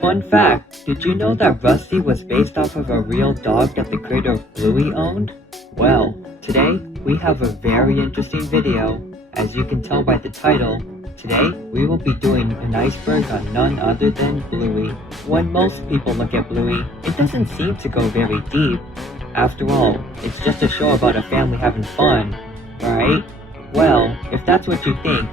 Fun fact, did you know that Rusty was based off of a real dog that the creator of Bluey owned? Well, today we have a very interesting video. As you can tell by the title, today we will be doing an iceberg on none other than Bluey. When most people look at Bluey, it doesn't seem to go very deep. After all, it's just a show about a family having fun, right? Well, if that's what you think,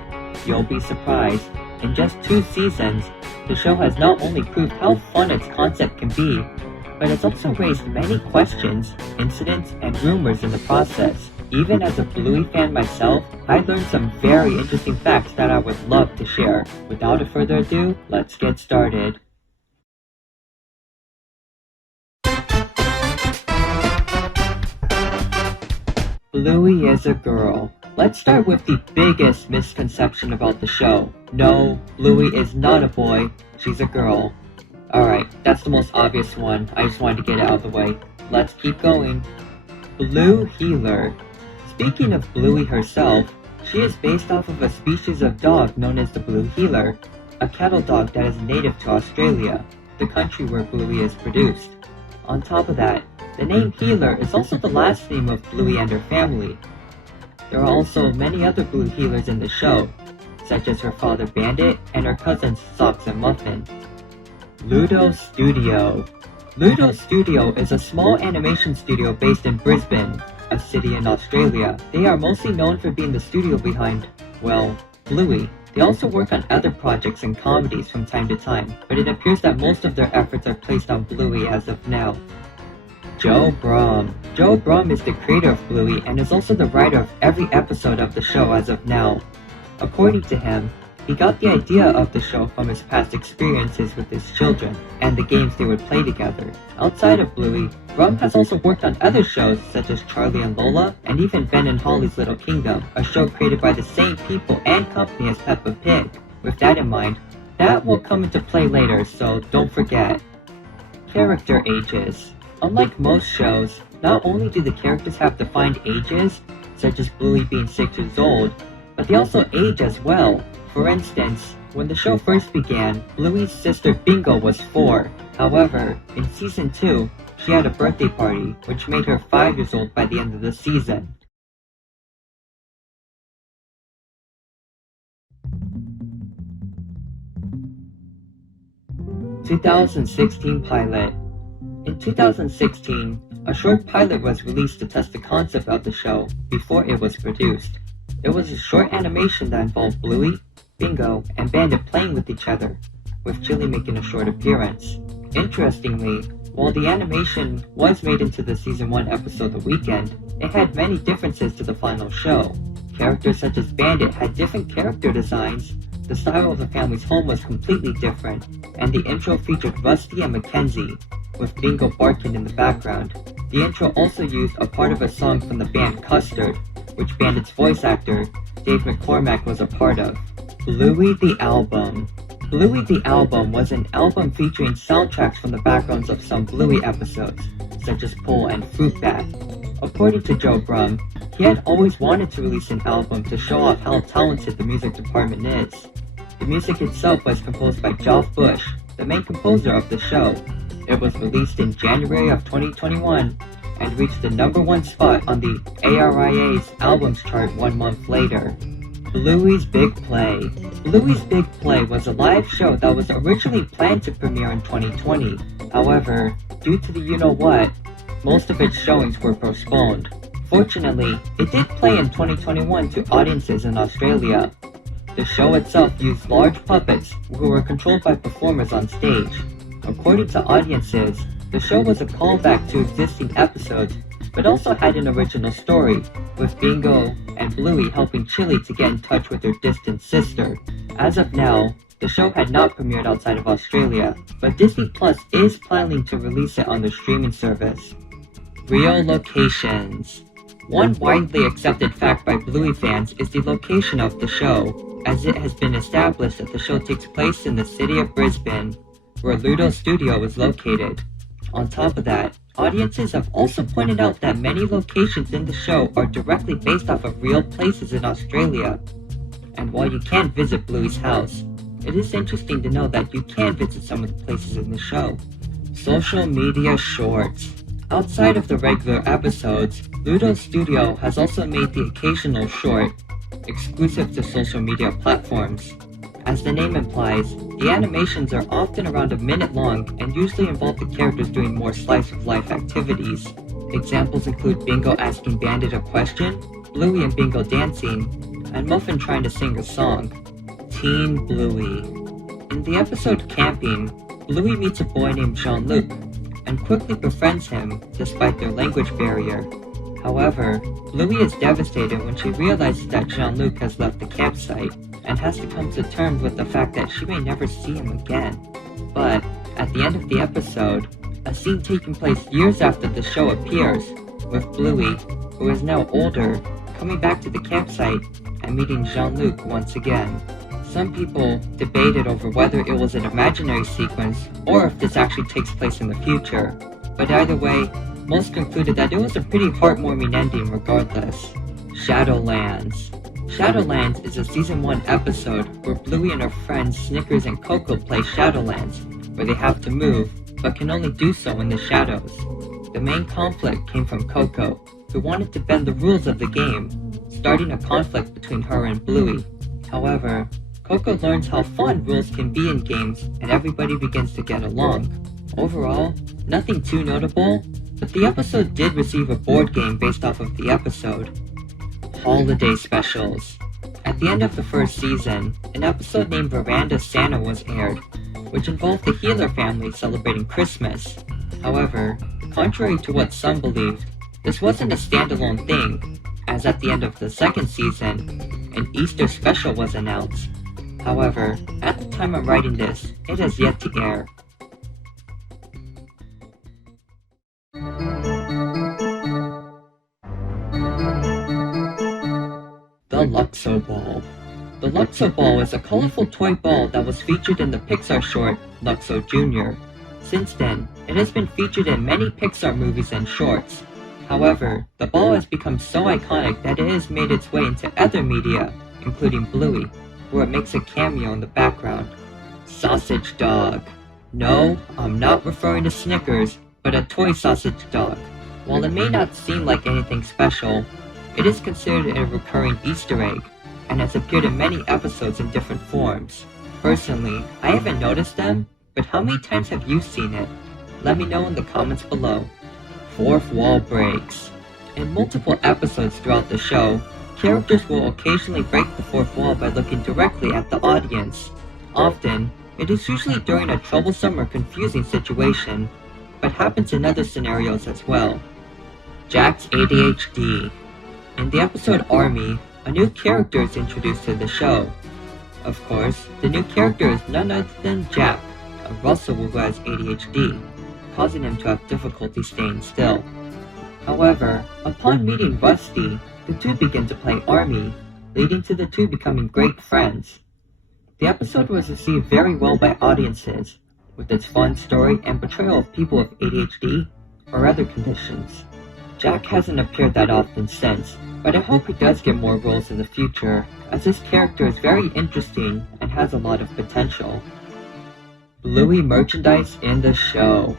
you'll be surprised. In just 2 seasons, the show has not only proved how fun its concept can be, but it's also raised many questions, incidents, and rumors in the process. Even as a Bluey fan myself, I learned some very interesting facts that I would love to share. Without further ado, let's get started. Bluey is a girl. Let's start with the biggest misconception about the show. No, Bluey is not a boy, she's a girl. Alright, that's the most obvious one. I just wanted to get it out of the way. Let's keep going. Blue Heeler. Speaking of Bluey herself, she is based off of a species of dog known as the Blue Heeler, a cattle dog that is native to Australia, the country where Bluey is produced. On top of that, the name Heeler is also the last name of Bluey and her family. There are also many other Blue Heelers in the show, such as her father Bandit and her cousins Socks and Muffin. Ludo Studio. Ludo Studio is a small animation studio based in Brisbane, a city in Australia. They are mostly known for being the studio behind, well, Bluey. They also work on other projects and comedies from time to time, but it appears that most of their efforts are placed on Bluey as of now. Joe Brumm. Joe Brumm is the creator of Bluey and is also the writer of every episode of the show as of now. According to him, he got the idea of the show from his past experiences with his children and the games they would play together. Outside of Bluey, Brumm has also worked on other shows such as Charlie and Lola and even Ben and Holly's Little Kingdom, a show created by the same people and company as Peppa Pig. With that in mind, that will come into play later, so don't forget. Character ages. Unlike most shows, not only do the characters have defined ages, such as Bluey being 6 years old, but they also age as well. For instance, when the show first began, Bluey's sister Bingo was 4. However, in Season 2, she had a birthday party, which made her 5 years old by the end of the season. (2016) Pilot. In 2016, a short pilot was released to test the concept of the show before it was produced. It was a short animation that involved Bluey, Bingo, and Bandit playing with each other, with Chili making a short appearance. Interestingly, while the animation was made into the Season 1 episode The Weekend, it had many differences to the final show. Characters such as Bandit had different character designs, the style of the family's home was completely different, and the intro featured Rusty and Mackenzie, with Bingo barking in the background. The intro also used a part of a song from the band Custard, which Bandit's voice actor, Dave McCormack, was a part of. Bluey the Album. Bluey the Album was an album featuring soundtracks from the backgrounds of some Bluey episodes, such as Pull and Fruit Bat. According to Joe Brumm, he had always wanted to release an album to show off how talented the music department is. The music itself was composed by Geoff Bush, the main composer of the show. It was released in January of 2021 and reached the #1 spot on the ARIA's albums chart 1 month later. Bluey's Big Play. Bluey's Big Play was a live show that was originally planned to premiere in 2020. However, due to the you-know-what, most of its showings were postponed. Fortunately, it did play in 2021 to audiences in Australia. The show itself used large puppets who were controlled by performers on stage. According to audiences, the show was a callback to existing episodes, but also had an original story, with Bingo and Bluey helping Chili to get in touch with her distant sister. As of now, the show had not premiered outside of Australia, but Disney Plus is planning to release it on their streaming service. Real locations. One widely accepted fact by Bluey fans is the location of the show, as it has been established that the show takes place in the city of Brisbane, where Ludo Studio is located. On top of that, audiences have also pointed out that many locations in the show are directly based off of real places in Australia. And while you can't visit Bluey's house, it is interesting to know that you can visit some of the places in the show. Social media shorts. Outside of the regular episodes, Ludo Studio has also made the occasional short, exclusive to social media platforms. As the name implies, the animations are often around a minute long and usually involve the characters doing more slice-of-life activities. Examples include Bingo asking Bandit a question, Bluey and Bingo dancing, and Muffin trying to sing a song. Teen Bluey. In the episode Camping, Bluey meets a boy named Jean-Luc, and quickly befriends him despite their language barrier. However, Bluey is devastated when she realizes that Jean-Luc has left the campsite, and has to come to terms with the fact that she may never see him again. But, at the end of the episode, a scene taking place years after the show appears, with Bluey, who is now older, coming back to the campsite and meeting Jean-Luc once again. Some people debated over whether it was an imaginary sequence or if this actually takes place in the future, but either way, most concluded that it was a pretty heartwarming ending regardless. Shadowlands. Shadowlands is a Season 1 episode where Bluey and her friends Snickers and Coco play Shadowlands, where they have to move, but can only do so in the shadows. The main conflict came from Coco, who wanted to bend the rules of the game, starting a conflict between her and Bluey. However, Coco learns how fun rules can be in games and everybody begins to get along. Overall, nothing too notable, but the episode did receive a board game based off of the episode. Holiday specials. At the end of the first season, an episode named Veranda Santa was aired, which involved the Healer family celebrating Christmas. However, contrary to what some believed, this wasn't a standalone thing, as at the end of the second season, an Easter special was announced. However, at the time I'm writing this, it has yet to air. The Luxo Ball. The Luxo Ball is a colorful toy ball that was featured in the Pixar short Luxo Jr. Since then, it has been featured in many Pixar movies and shorts. However, the ball has become so iconic that it has made its way into other media, including Bluey, where it makes a cameo in the background. Sausage Dog. No, I'm not referring to Snickers, but a toy sausage dog. While it may not seem like anything special, it is considered a recurring Easter egg, and has appeared in many episodes in different forms. Personally, I haven't noticed them, but how many times have you seen it? Let me know in the comments below. Fourth wall breaks. In multiple episodes throughout the show, characters will occasionally break the fourth wall by looking directly at the audience. Often, it is usually during a troublesome or confusing situation, but happens in other scenarios as well. Jack's ADHD. In the episode Army, a new character is introduced to the show. Of course, the new character is none other than Jack, a Russell who has ADHD, causing him to have difficulty staying still. However, upon meeting Rusty, the two begin to play Army, leading to the two becoming great friends. The episode was received very well by audiences, with its fun story and portrayal of people with ADHD or other conditions. Jack hasn't appeared that often since, but I hope he does get more roles in the future, as this character is very interesting and has a lot of potential. Bluey merchandise in the show.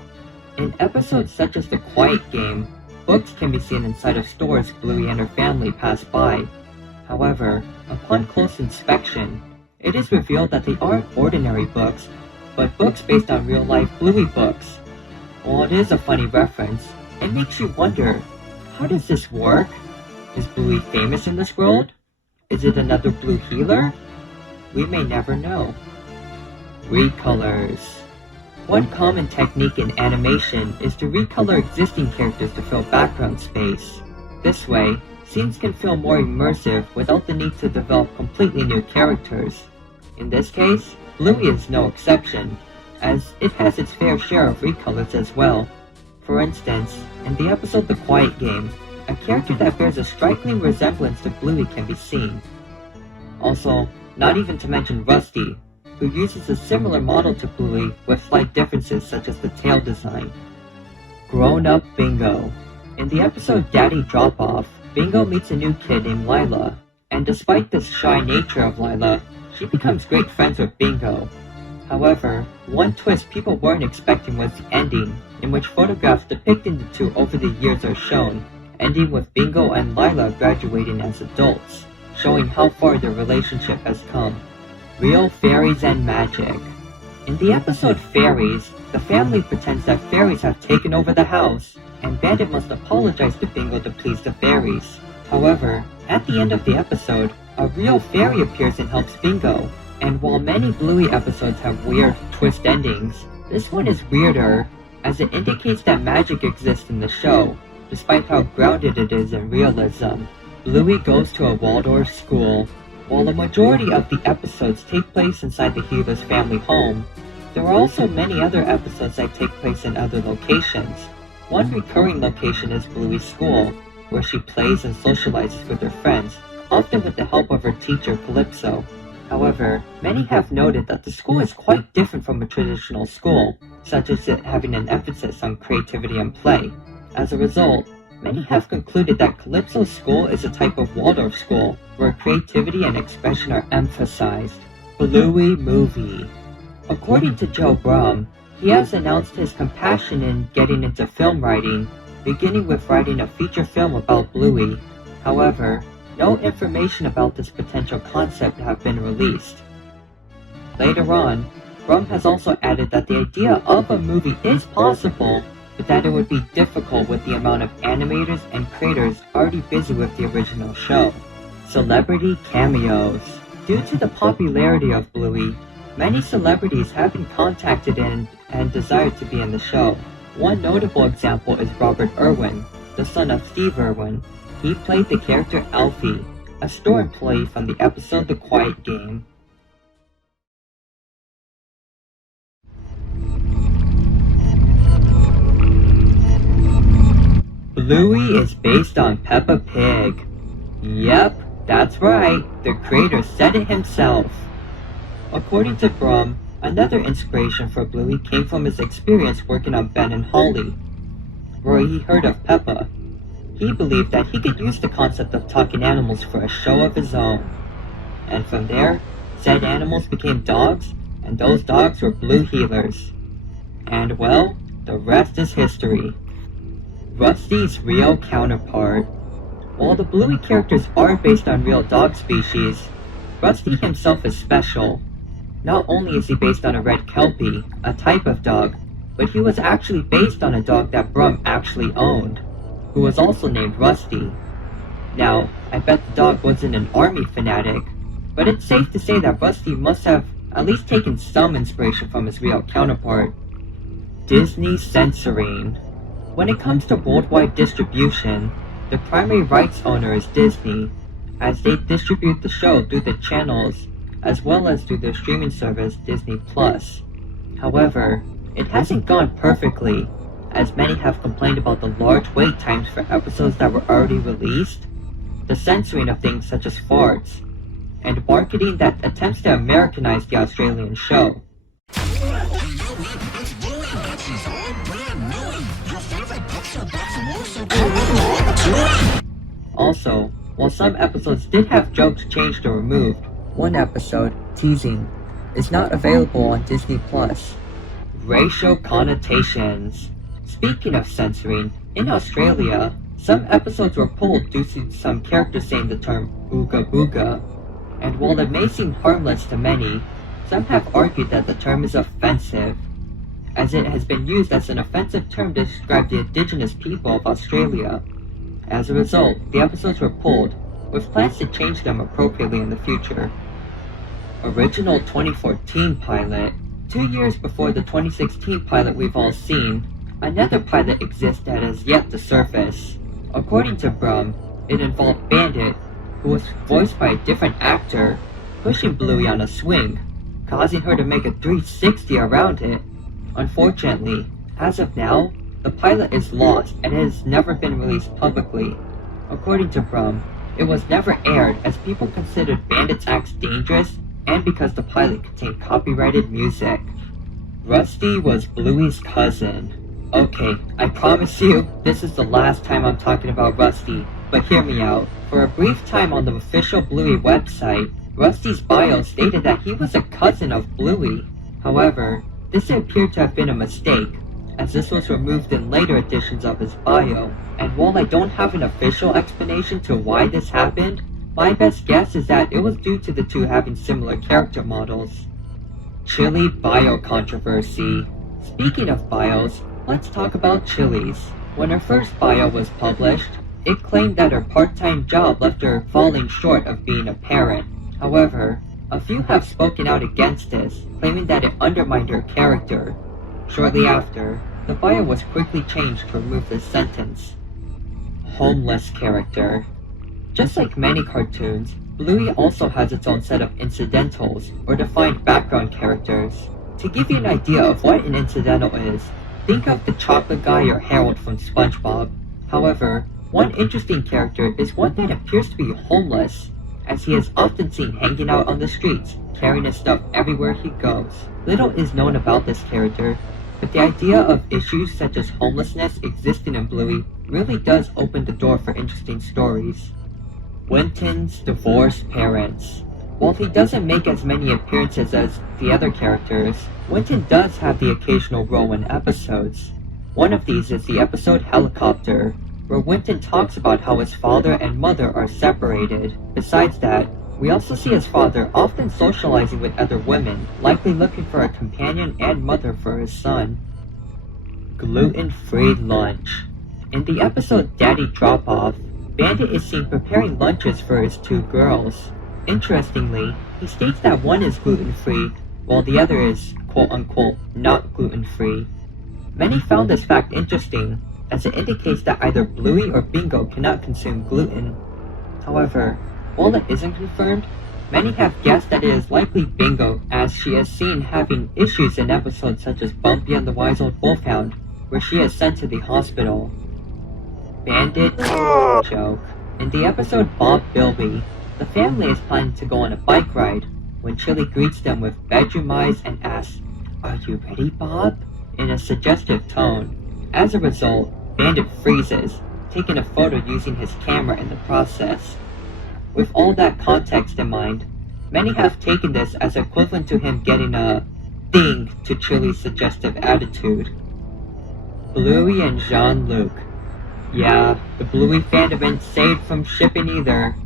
In episodes such as The Quiet Game, books can be seen inside of stores Bluey and her family pass by. However, upon close inspection, it is revealed that they aren't ordinary books, but books based on real-life Bluey books. While it is a funny reference, it makes you wonder, how does this work? Is Bluey famous in this world? Is it another Blue healer? We may never know. Recolors. One common technique in animation is to recolor existing characters to fill background space. This way, scenes can feel more immersive without the need to develop completely new characters. In this case, Bluey is no exception, as it has its fair share of recolors as well. For instance, in the episode The Quiet Game, a character that bears a striking resemblance to Bluey can be seen. Also, not even to mention Rusty, who uses a similar model to Bluey with slight differences such as the tail design. Grown-up Bingo. In the episode Daddy Drop-Off, Bingo meets a new kid named Lila, and despite the shy nature of Lila, she becomes great friends with Bingo. However, one twist people weren't expecting was the ending, in which photographs depicting the two over the years are shown, ending with Bingo and Lila graduating as adults, showing how far their relationship has come. Real fairies and magic. In the episode Fairies, the family pretends that fairies have taken over the house, and Bandit must apologize to Bingo to please the fairies. However, at the end of the episode, a real fairy appears and helps Bingo, and while many Bluey episodes have weird twist endings, this one is weirder, as it indicates that magic exists in the show, despite how grounded it is in realism. Bluey goes to a Waldorf school. While the majority of the episodes take place inside the healer's family home, there are also many other episodes that take place in other locations. One recurring location is Bluey's school, where she plays and socializes with her friends, often with the help of her teacher Calypso. However, many have noted that the school is quite different from a traditional school, such as it having an emphasis on creativity and play. As a result, many have concluded that Calypso's school is a type of Waldorf school, where creativity and expression are emphasized. Bluey movie. According to Joe Brum, he has announced his compassion in getting into film writing, beginning with writing a feature film about Bluey. However, no information about this potential concept have been released. Later on, Brum has also added that the idea of a movie is possible, but that it would be difficult with the amount of animators and creators already busy with the original show. Celebrity cameos. Due to the popularity of Bluey, many celebrities have been contacted and desired to be in the show. One notable example is Robert Irwin, the son of Steve Irwin. He played the character Alfie, a store employee from the episode The Quiet Game. Bluey is based on Peppa Pig. Yep, that's right, the creator said it himself. According to Brum, another inspiration for Bluey came from his experience working on Ben and Holly, where he heard of Peppa. He believed that he could use the concept of talking animals for a show of his own. And from there, said animals became dogs, and those dogs were Blue healers. And well, the rest is history. Rusty's real counterpart. While the Bluey characters are based on real dog species, Rusty himself is special. Not only is he based on a red Kelpie, a type of dog, but he was actually based on a dog that Brum actually owned, who was also named Rusty. Now, I bet the dog wasn't an army fanatic, but it's safe to say that Rusty must have at least taken some inspiration from his real counterpart. Disney censoring. When it comes to worldwide distribution, the primary rights owner is Disney, as they distribute the show through the channels, as well as through their streaming service Disney+. However, it hasn't gone perfectly, as many have complained about the large wait times for episodes that were already released, the censoring of things such as farts, and marketing that attempts to Americanize the Australian show. Also, while some episodes did have jokes changed or removed, one episode, Teasing, is not available on Disney+. Racial connotations. Speaking of censoring, in Australia, some episodes were pulled due to some characters saying the term booga booga, and while it may seem harmless to many, some have argued that the term is offensive, as it has been used as an offensive term to describe the indigenous people of Australia. As a result, the episodes were pulled, with plans to change them appropriately in the future. Original 2014 pilot. 2 years before the 2016 pilot we've all seen, another pilot exists that has yet to surface. According to Brum, it involved Bandit, who was voiced by a different actor, pushing Bluey on a swing, causing her to make a 360 around it. Unfortunately, as of now, the pilot is lost and it has never been released publicly. According to Brum, it was never aired as people considered Bandit's acts dangerous and because the pilot contained copyrighted music. Rusty was Bluey's cousin. Okay, I promise you, this is the last time I'm talking about Rusty, but hear me out. For a brief time on the official Bluey website, Rusty's bio stated that he was a cousin of Bluey. However, this appeared to have been a mistake, as this was removed in later editions of his bio, and while I don't have an official explanation to why this happened, my best guess is that it was due to the two having similar character models. Chili bio controversy. Speaking of bios, let's talk about Chili's. When her first bio was published, it claimed that her part-time job left her falling short of being a parent. However, a few have spoken out against this, claiming that it undermined her character. Shortly after, the bio was quickly changed to remove this sentence. Homeless character. Just like many cartoons, Bluey also has its own set of incidentals, or defined background characters. To give you an idea of what an incidental is, think of the chocolate guy or Harold from SpongeBob. However, one interesting character is one that appears to be homeless, as he is often seen hanging out on the streets, carrying his stuff everywhere he goes. Little is known about this character, but the idea of issues such as homelessness existing in Bluey really does open the door for interesting stories. Winton's divorced parents. While he doesn't make as many appearances as the other characters, Winton does have the occasional role in episodes. One of these is the episode Helicopter, where Winton talks about how his father and mother are separated. Besides that, we also see his father often socializing with other women, likely looking for a companion and mother for his son. Gluten-free lunch. In the episode Daddy Drop-Off, Bandit is seen preparing lunches for his two girls. Interestingly, he states that one is gluten-free, while the other is quote-unquote not gluten-free. Many found this fact interesting, as it indicates that either Bluey or Bingo cannot consume gluten. However, while it isn't confirmed, many have guessed that it is likely Bingo, as she is seen having issues in episodes such as Bumpy and the Wise Old Wolfhound, where she is sent to the hospital. Bandit joke. In the episode Bob Bilby, the family is planning to go on a bike ride, when Chili greets them with bedroom eyes and asks, "Are you ready, Bob?" in a suggestive tone. As a result, Bandit freezes, taking a photo using his camera in the process. With all that context in mind, many have taken this as equivalent to him getting a ding to Chili's suggestive attitude. Bluey and Jean-Luc. Yeah, the Bluey fandom ain't saved from shipping either.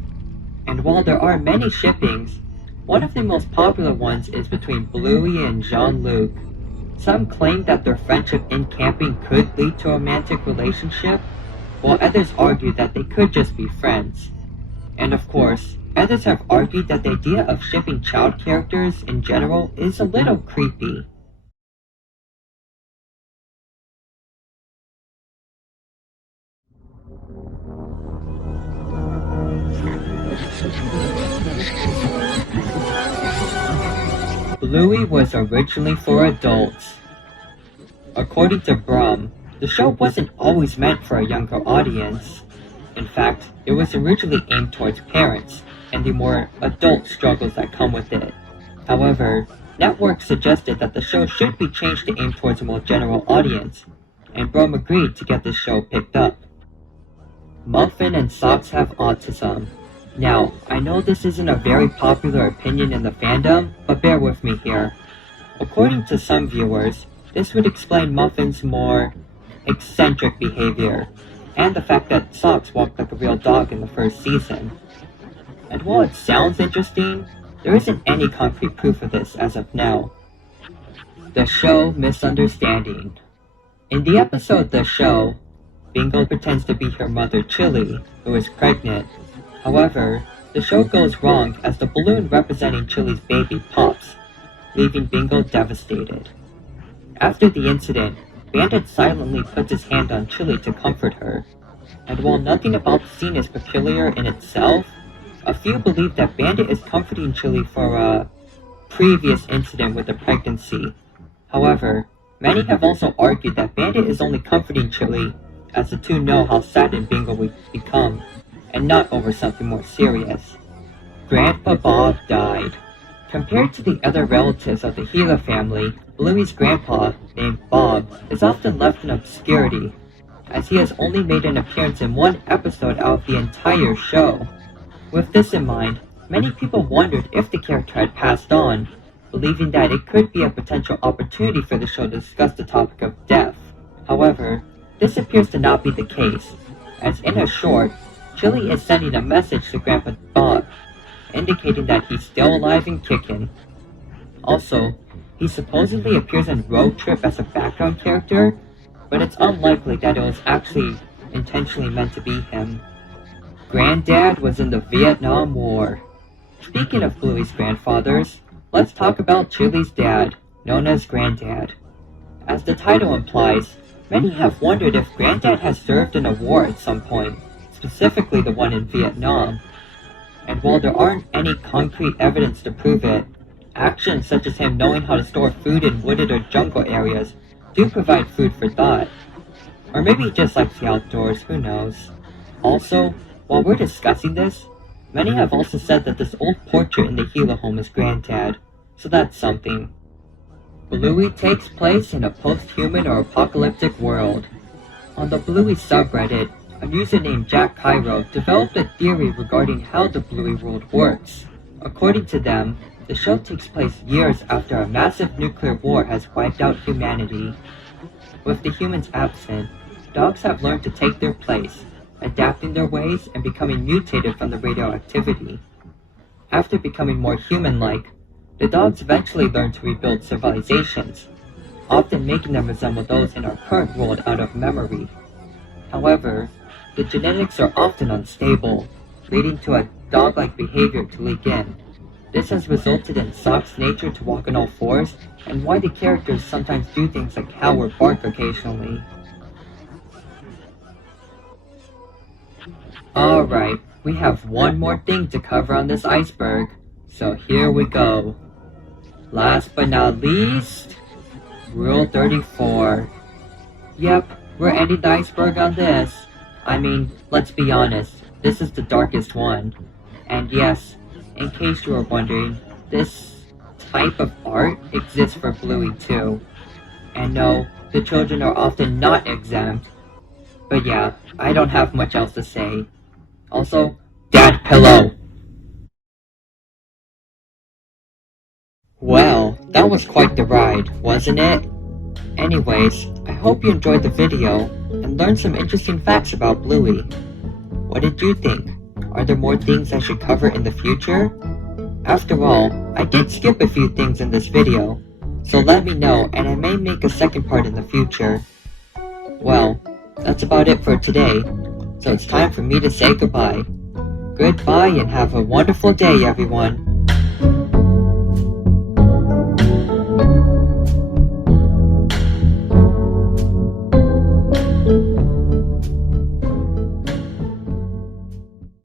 And while there are many shippings, one of the most popular ones is between Bluey and Jean-Luc. Some claim that their friendship in camping could lead to a romantic relationship, while others argue that they could just be friends. And of course, others have argued that the idea of shipping child characters in general is a little creepy. Bluey was originally for adults. According to Brum, the show wasn't always meant for a younger audience. In fact, it was originally aimed towards parents, and the more adult struggles that come with it. However, networks suggested that the show should be changed to aim towards a more general audience, and Brum agreed to get this show picked up. Muffin and Socks have autism. Now, I know this isn't a very popular opinion in the fandom, but bear with me here. According to some viewers, this would explain Muffin's more eccentric behavior, and the fact that Socks walked like a real dog in the first season. And while it sounds interesting, there isn't any concrete proof of this as of now. The Show Misunderstanding. In the episode The Show, Bingo pretends to be her mother Chili, who is pregnant. However, the show goes wrong as the balloon representing Chili's baby pops, leaving Bingo devastated. After the incident, Bandit silently puts his hand on Chili to comfort her, and while nothing about the scene is peculiar in itself, a few believe that Bandit is comforting Chili for a previous incident with a pregnancy. However, many have also argued that Bandit is only comforting Chili as the two know how saddened Bingo would become, and not over something more serious. Grandpa Bob died. Compared to the other relatives of the Gila family, Bluey's grandpa, named Bob, is often left in obscurity, as he has only made an appearance in one episode out of the entire show. With this in mind, many people wondered if the character had passed on, believing that it could be a potential opportunity for the show to discuss the topic of death. However, this appears to not be the case, as in a short, Chili is sending a message to Grandpa Bob, indicating that he's still alive and kicking. Also, he supposedly appears in Road Trip as a background character, but it's unlikely that it was actually intentionally meant to be him. Granddad was in the Vietnam War. Speaking of Bluey's grandfathers, let's talk about Chili's dad, known as Granddad. As the title implies, many have wondered if Granddad has served in a war at some point, specifically the one in Vietnam. And while there aren't any concrete evidence to prove it, actions such as him knowing how to store food in wooded or jungle areas do provide food for thought. Or maybe he just likes the outdoors, who knows. Also, while we're discussing this, many have also said that this old portrait in the Gila home is Granddad, so that's something. Bluey takes place in a post-human or apocalyptic world. On the Bluey subreddit, a user named Jack Cairo developed a theory regarding how the Bluey world works. According to them, the show takes place years after a massive nuclear war has wiped out humanity. With the humans absent, dogs have learned to take their place, adapting their ways and becoming mutated from the radioactivity. After becoming more human-like, the dogs eventually learn to rebuild civilizations, often making them resemble those in our current world out of memory. However, the genetics are often unstable, leading to a dog-like behavior to leak in. This has resulted in Sock's nature to walk on all fours, and why the characters sometimes do things like howl or bark occasionally. Alright, we have one more thing to cover on this iceberg, so here we go. Last but not least, Rule 34. Yep, we're ending the iceberg on this. I mean, let's be honest, this is the darkest one. And yes, in case you were wondering, this type of art exists for Bluey too. And no, the children are often not exempt. But yeah, I don't have much else to say. Also, Dad Pillow! Well, that was quite the ride, wasn't it? Anyways, I hope you enjoyed the video and learned some interesting facts about Bluey. What did you think? Are there more things I should cover in the future? After all, I did skip a few things in this video, so let me know and I may make a second part in the future. Well, that's about it for today, so it's time for me to say goodbye. Goodbye and have a wonderful day, everyone.